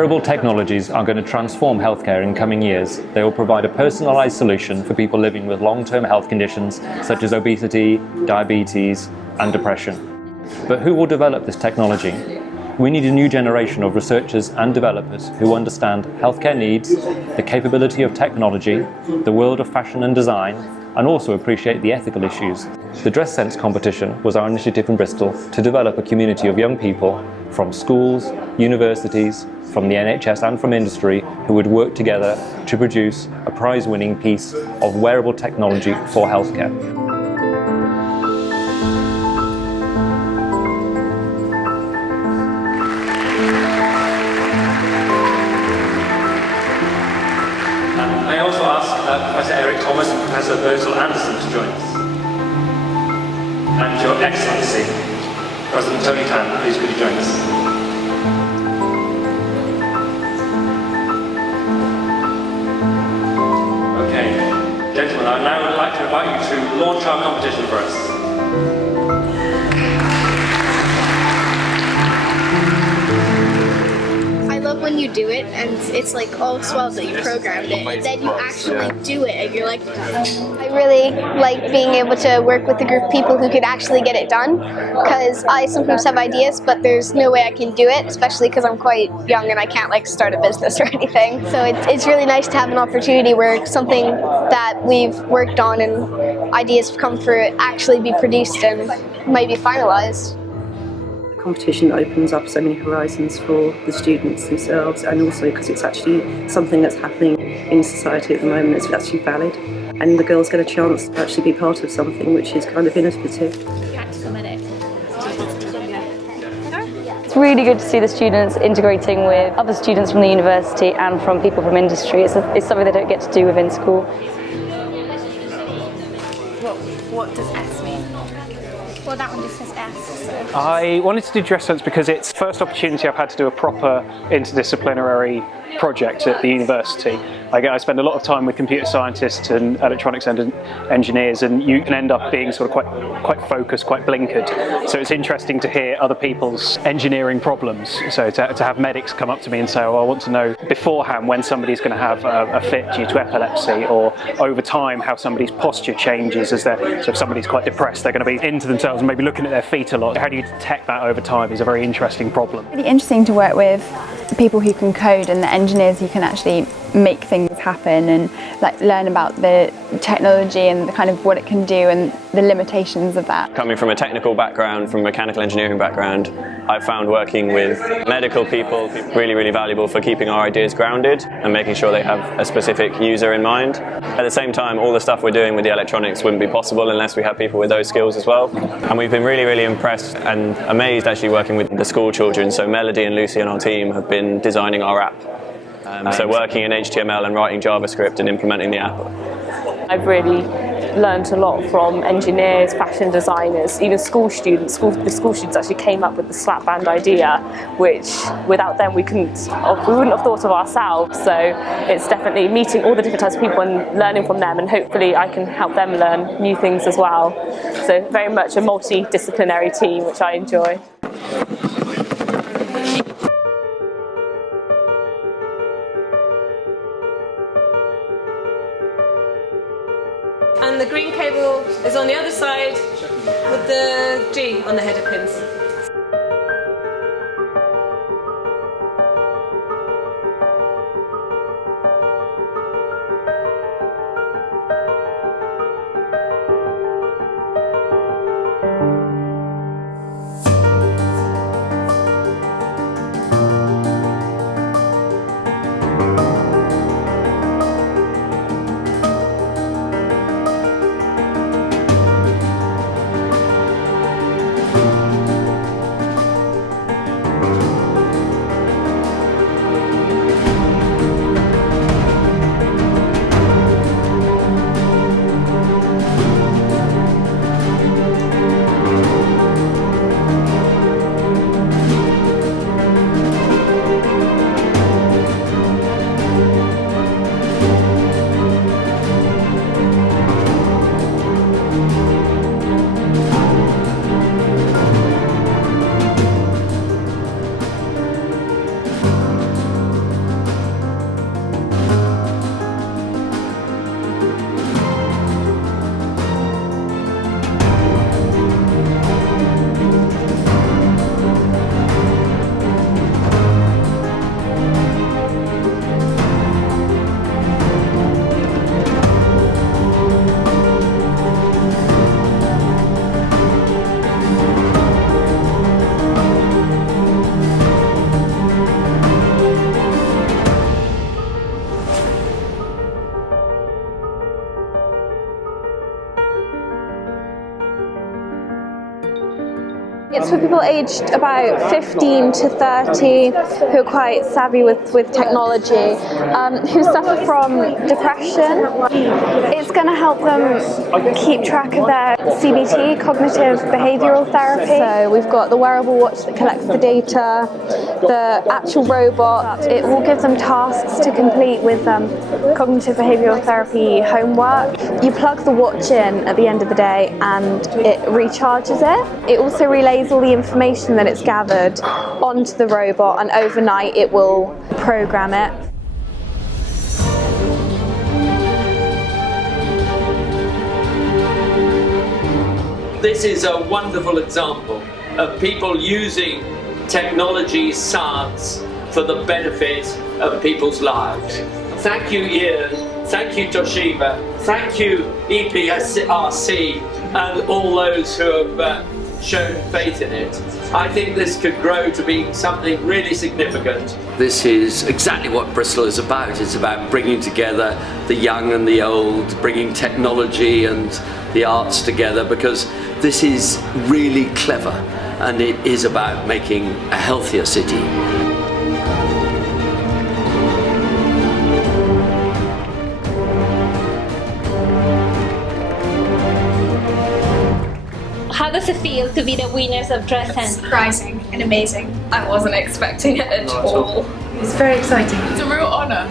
Wearable technologies are going to transform healthcare in coming years. They will provide a personalised solution for people living with long-term health conditions such as obesity, diabetes and depression. But who will develop this technology? We need a new generation of researchers and developers who understand healthcare needs, the capability of technology, the world of fashion and design, and also appreciate the ethical issues. The Dress Sense competition was our initiative in Bristol to develop a community of young people from schools, universities, from the NHS and from industry who would work together to produce a prize-winning piece of wearable technology for healthcare. I also ask Professor Eric Thomas and Professor Bristol to join us. And Your Excellency, President Tony Tan, please could you join us? Gentlemen, I now would like to invite you to launch our competition for us. I love when you do it and it's like all swell that you programmed it, and then you actually do it and you're like, I really like being able to work with a group of people who could actually get it done, because I sometimes have ideas but there's no way I can do it, especially because I'm quite young and I can't like start a business or anything. So it's really nice to have an opportunity where something that we've worked on and ideas have come through actually be produced and maybe finalised. Competition opens up so many horizons for the students themselves, and also because it's actually something that's happening in society at the moment. It's actually valid, and the girls get a chance to actually be part of something which is kind of innovative. It's really good to see the students integrating with other students from the university and from people from industry. It's something they don't get to do within school. What does S mean? Well, that one just says S. So. I wanted to do Dress Sense because it's the first opportunity I've had to do a proper interdisciplinary project at the university. I spend a lot of time with computer scientists and electronics engineers, and you can end up being sort of quite focused, quite blinkered. So it's interesting to hear other people's engineering problems. So to have medics come up to me and say, oh, I want to know beforehand when somebody's going to have a fit due to epilepsy, or over time how somebody's posture changes as so if somebody's quite depressed, they're going to be into themselves and maybe looking at their feet a lot. How do you detect that over time is a very interesting problem. It's really interesting to work with people who can code and the engineers who can actually make things happen and like learn about the technology and the kind of what it can do and the limitations of that. Coming from a technical background, from a mechanical engineering background, I've found working with medical people really valuable for keeping our ideas grounded and making sure they have a specific user in mind. At the same time, all the stuff we're doing with the electronics wouldn't be possible unless we have people with those skills as well. And we've been really impressed and amazed actually working with the school children. So Melody and Lucy and our team have been designing our app. So working in HTML and writing JavaScript and implementing the app. I've really learned a lot from engineers, fashion designers, even school students. The school students actually came up with the slap band idea, which without them we wouldn't have thought of ourselves. So it's definitely meeting all the different types of people and learning from them, and hopefully I can help them learn new things as well. So very much a multi-disciplinary team, which I enjoy. And the green cable is on the other side with the G on the header pins. It's for people aged about 15 to 30 who are quite savvy with technology, who suffer from depression. It's going to help them keep track of their CBT, cognitive behavioural therapy. So we've got the wearable watch that collects the data, the actual robot. It will give them tasks to complete with cognitive behavioural therapy homework. You plug the watch in at the end of the day and it recharges it. It also relays all the information that it's gathered onto the robot, and overnight it will program it. This is a wonderful example of people using technology, science for the benefit of people's lives. Thank you, Ian. Thank you, Toshiba. Thank you, EPSRC, and all those who have shown faith in it. I think this could grow to be something really significant. This is exactly what Bristol is about. It's about bringing together the young and the old, bringing technology and the arts together, because this is really clever and it is about making a healthier city. How does it feel to be the winners of Dresden? Surprising and amazing. I wasn't expecting it at all. It's very exciting. It's a real honour.